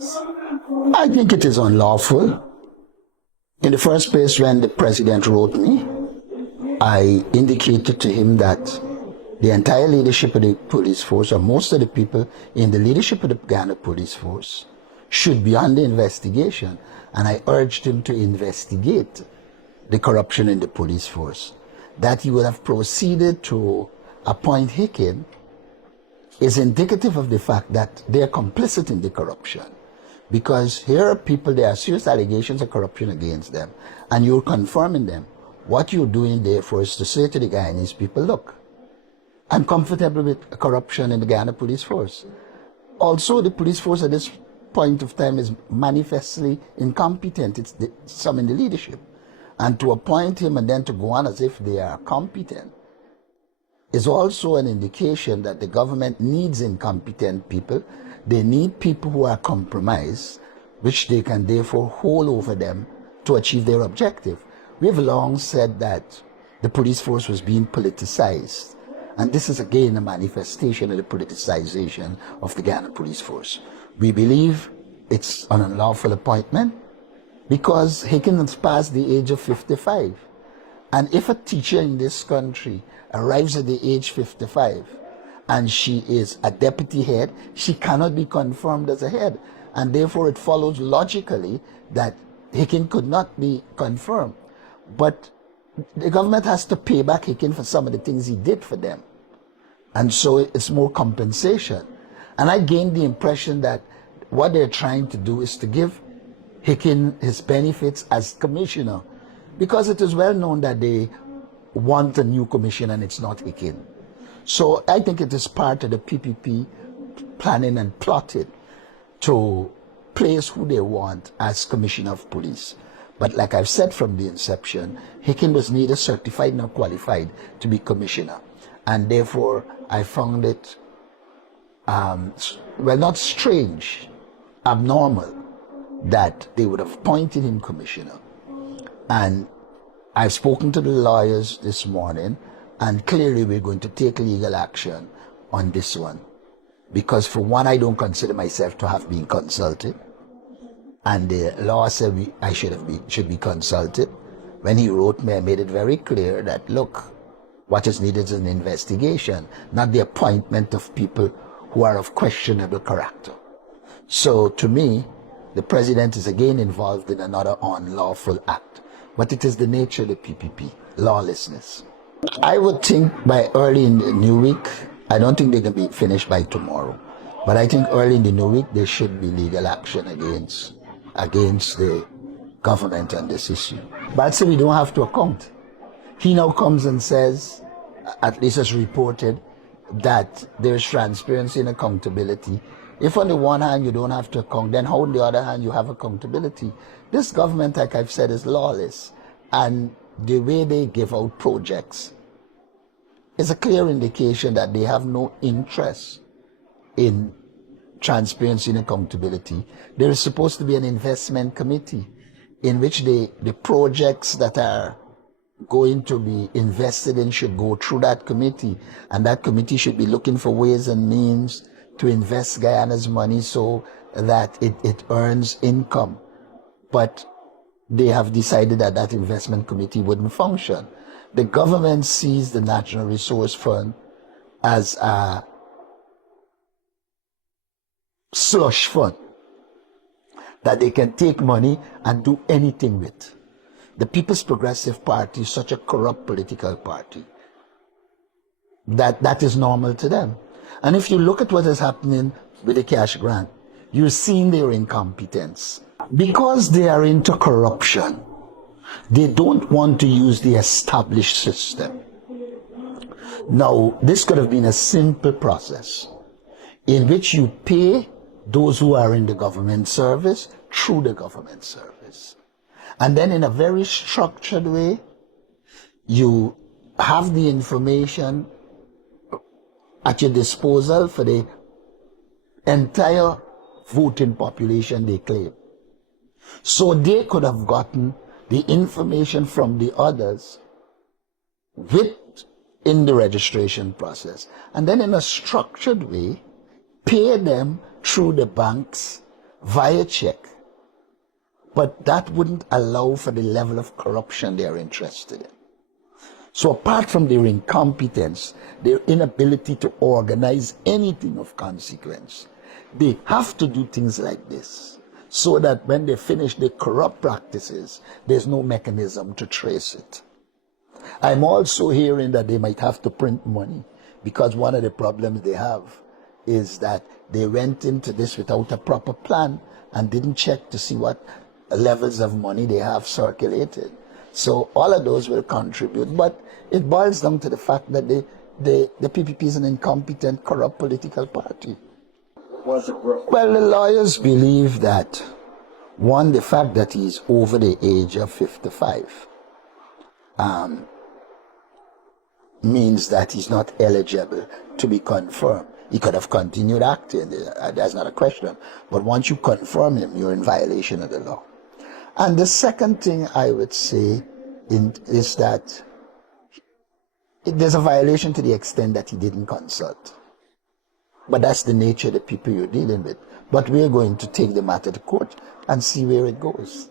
I think it is unlawful. In the first place, when the president wrote me, I indicated to him that the entire leadership of the police force, or most of the people in the leadership of the Guyana police force, should be under investigation. And I urged him to investigate the corruption in the police force. That he would have proceeded to appoint Hicken is indicative of the fact that they are complicit in the corruption. Because here are people, there are serious allegations of corruption against them, and you're confirming them. What you're doing, therefore, is to say to the Guyanese people, look, I'm comfortable with corruption in the Guyana police force. Also, the police force at this point of time is manifestly incompetent. It's some in the leadership. And to appoint him and then to go on as if they are competent is also an indication that the government needs incompetent people. They need people who are compromised, which they can therefore hold over them to achieve their objective. We have long said that the police force was being politicized. And this is again a manifestation of the politicization of the Guyana police force. We believe it's an unlawful appointment because Hicken has passed the age of 55. And if a teacher in this country arrives at the age 55 and she is a deputy head, she cannot be confirmed as a head. And therefore it follows logically that Hicken could not be confirmed. But the government has to pay back Hicken for some of the things he did for them. And so it's more compensation. And I gained the impression that what they're trying to do is to give Hicken his benefits as commissioner, because it is well known that they want a new commissioner and it's not Hicken. So I think it is part of the PPP planning and plotting to place who they want as commissioner of police. But like I've said from the inception, Hicken was neither certified nor qualified to be commissioner. And therefore, I found it, well, not strange, abnormal, that they would have appointed him commissioner. And I've spoken to the lawyers this morning, and clearly we're going to take legal action on this one. Because for one, I don't consider myself to have been consulted. And the law said I should be consulted. When he wrote me, I made it very clear that, look, what is needed is an investigation, not the appointment of people who are of questionable character. So to me, the president is again involved in another unlawful act. But it is the nature of the PPP, lawlessness. I would think by early in the new week, I don't think they can be finished by tomorrow, but I think early in the new week there should be legal action against the government on this issue. But so we don't have to account. He now comes and says, at least as reported, that there's transparency and accountability. If on the one hand you don't have to account, then how on the other hand you have accountability? This government, like I've said, is lawless. And the way they give out projects is a clear indication that they have no interest in transparency and accountability. There is supposed to be an investment committee in which the projects that are going to be invested in should go through that committee, and that committee should be looking for ways and means to invest Guyana's money so that it earns income. But they have decided that that investment committee wouldn't function. The government sees the Natural Resource Fund as a slush fund that they can take money and do anything with. The People's Progressive Party is such a corrupt political party that is normal to them. And if you look at what is happening with the cash grant, you're seeing their incompetence. Because they are into corruption, they don't want to use the established system. Now, this could have been a simple process in which you pay those who are in the government service through the government service. And then in a very structured way, you have the information at your disposal for the entire voting population they claim. So they could have gotten the information from the others in the registration process. And then in a structured way, pay them through the banks via check, but that wouldn't allow for the level of corruption they are interested in. So apart from their incompetence, their inability to organize anything of consequence, they have to do things like this so that when they finish their corrupt practices, there's no mechanism to trace it. I'm also hearing that they might have to print money because one of the problems they have is that they went into this without a proper plan and didn't check to see what levels of money they have circulated. So all of those will contribute, but it boils down to the fact that the PPP is an incompetent, corrupt political party. Well, the lawyers believe that, one, the fact that he's over the age of 55 means that he's not eligible to be confirmed. He could have continued acting, that's not a question. But once you confirm him, you're in violation of the law. And the second thing I would say is that there's a violation to the extent that he didn't consult. But that's the nature of the people you're dealing with. But we're going to take the matter to court and see where it goes.